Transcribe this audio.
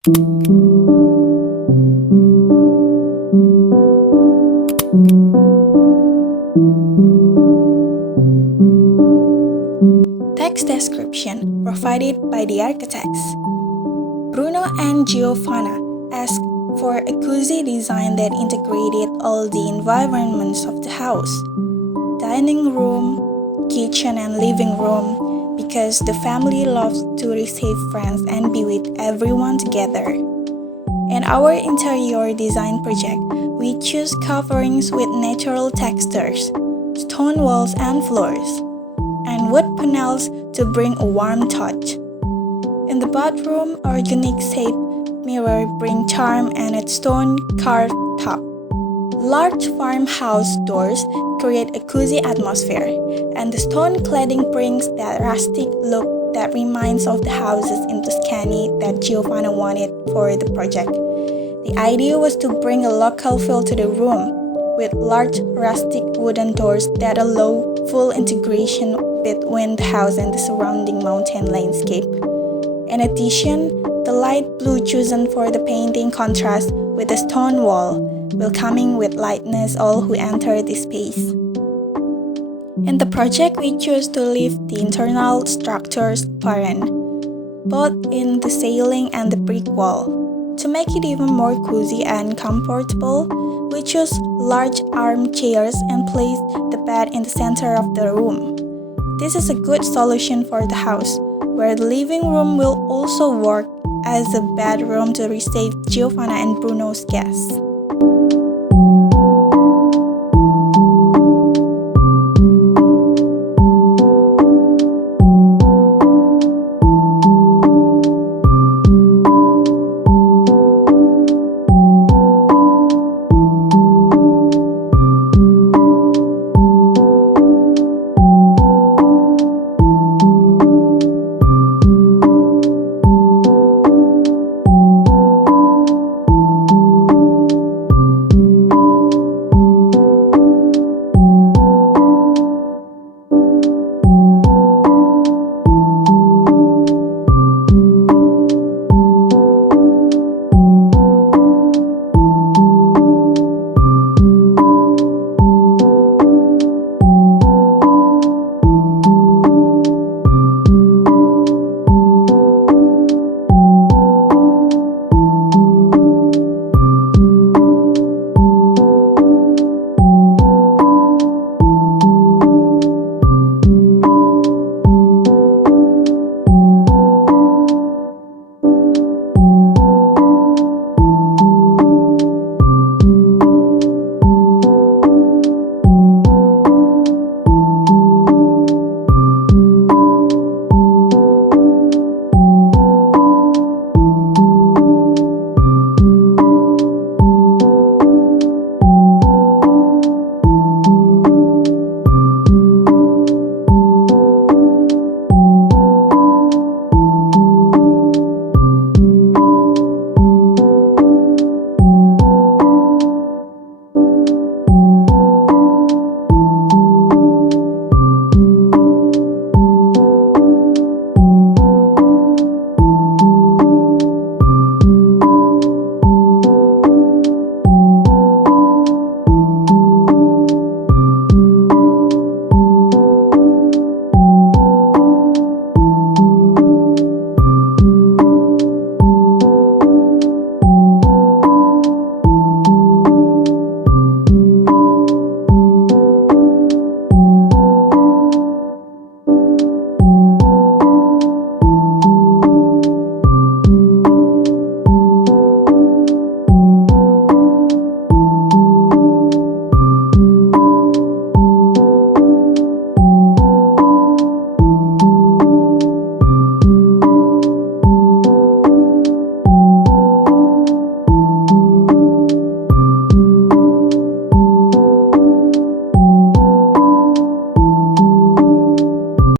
Text description provided by the architects. Bruno and Giovanna asked for a cozy design that integrated all the environments of the house: dining room, kitchen, and living room, because the family loves to receive friends and be with everyone together. In our interior design project, we choose coverings with natural textures, stone walls and floors, and wood panels to bring a warm touch. In the bathroom, our unique shaped mirror bring charm and its stone carved top. Large farmhouse doors create a cozy atmosphere, and the stone cladding brings that rustic look that reminds of the houses in Tuscany that Giovanna wanted for the project. The idea was to bring a local feel to the room, with large rustic wooden doors that allow full integration between the house and the surrounding mountain landscape. In addition, the light blue chosen for the painting contrasts with the stone wall, welcoming with lightness all who enter the space. In the project, we chose to leave the internal structures apparent, both in the ceiling and the brick wall. To make it even more cozy and comfortable, we chose large armchairs and placed the bed in the center of the room. This is a good solution for the house, where the living room will also work as a bedroom to receive Giovanna and Bruno's guests.